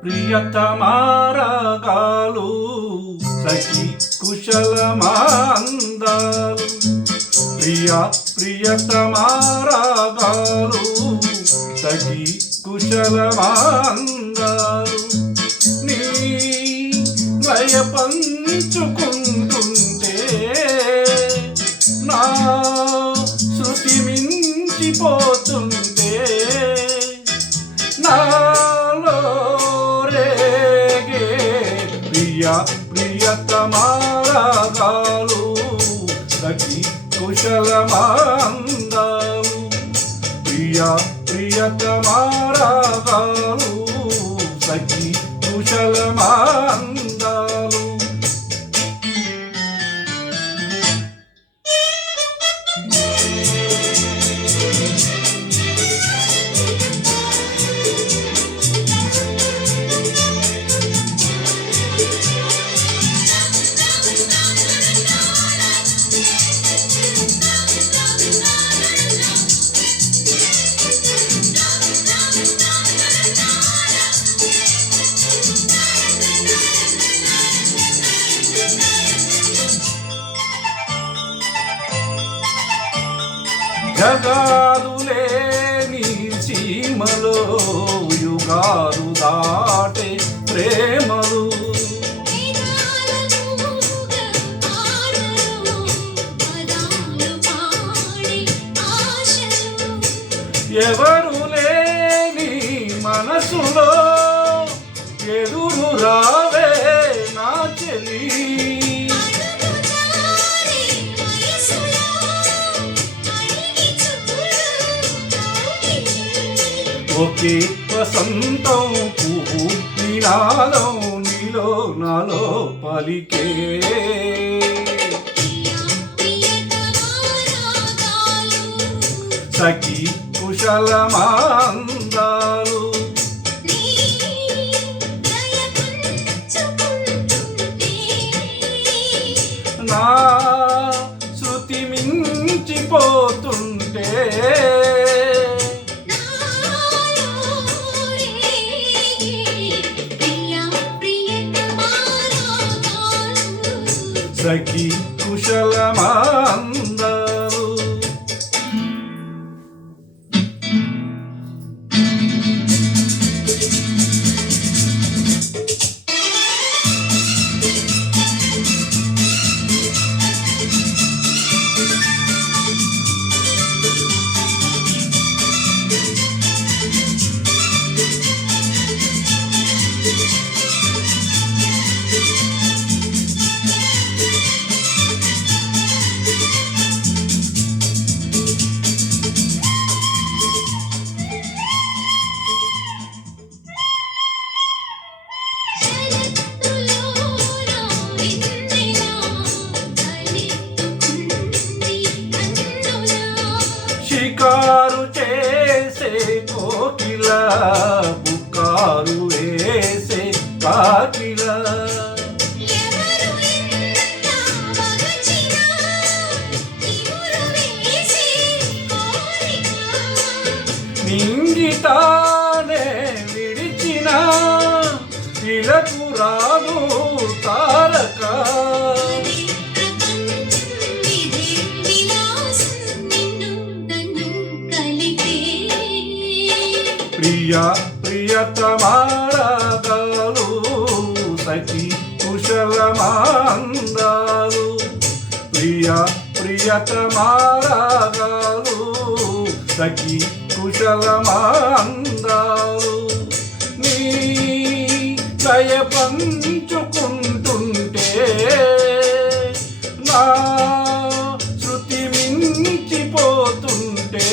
ప్రియతమారాగాలు సఖి కుశలమాందాలు ప్రియతమారాగాలు సఖి కుశలమాందాలు నీ లయ పంచుకుంటుంటే నా శృతి మించిపోతుంటే నాలో రేగే ప్రియతమారాగాలు సఖి కుశలమాందాలు ప్రియతమారాగాలు సఖి కుశలమాందాలు జగాలు లేని సీమలో యుగాలు దాటే ప్రేమలు ఎవరు లేని మనసులో ఎదురు రావే నా చెలి ఒకే వసంతం పువ్వు నినాదం నీలో నాలో పలికే సఖి కుశలమాందాలు నా శృతి మించిపోతుంటే సఖి కుశలమాందాలు షికారు చేసే కోకిల పుకారు వేసే కాకిల నింగితానే విడిచిన ఇలకు రాదు తారక ప్రియతమారాగాలు సఖి కుశలమాందాలు ప్రియతమారాగాలు సఖి కుశలమాందాలు నీ లయ పంచుకుంటుంటే నా శృతి మించిపోతుంటే